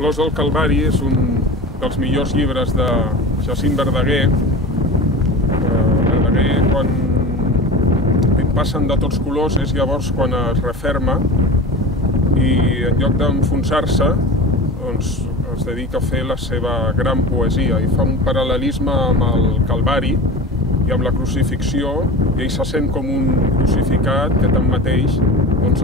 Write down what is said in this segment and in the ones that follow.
Flors del Calvari és un dels millors llibres de Jacint Verdaguer. Verdaguer, quan passen de tots colors, és llavors quan es referma i en lloc d'enfonsar-se es dedica a fer la seva gran poesia i fa un paral·lelisme amb el Calvari i amb la crucifixió, i ell se sent com un crucificat que tanmateix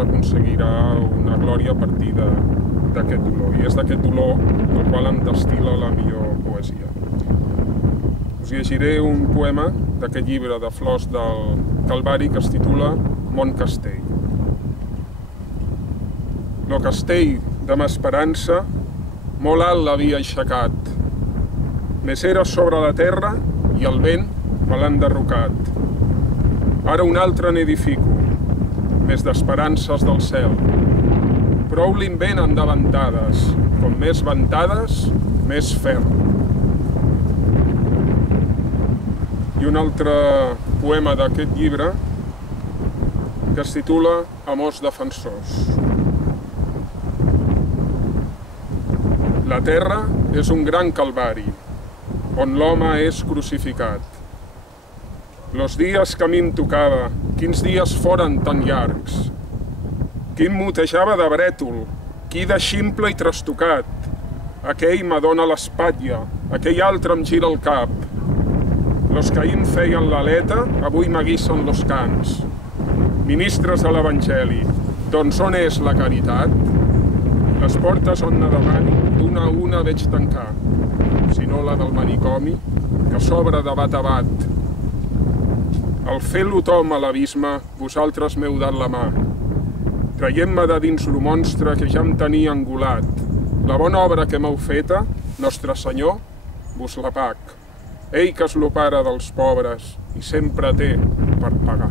aconseguirà una glòria a partir d'aquest dolor. I és d'aquest dolor el qual en destil·la la millor poesia. Us llegiré un poema d'aquest llibre de Flors del Calvari que es titula Mont Castell. Lo castell de ma esperança molt alt l'havia aixecat, més era sobre la terra i el vent me l'ha enderrocat. Ara un altre n'edifico, més d'esperances del cel. Prou l'invent en ventades, com més ventades, més ferm. I un altre poema d'aquest llibre que es titula Amors defensors. La terra és un gran calvari, on l'home és crucificat. Los dies que a mi em tocava, quins dies foren tan llargs. Qui em motejava de brètol, qui de ximple i trastocat. Aquell m'adona l'espatlla, aquell altre em gira el cap. Los que ahir em feien l'aleta, avui m'aguissen los cans. Ministres de l'Evangeli, doncs on és la caritat? Les portes on de davant, d'una a una veig tancar, sinó la del manicomi, que s'obre de bat a bat. Al fer-lo tom a l'abisme, vosaltres m'heu dat la mà, traient-me de dins lo monstre que ja em tenia engolat. La bona obra que m'heu feta, Nostre Senyor, vos la pac. Ell que és lo pare dels pobres i sempre té per pagar.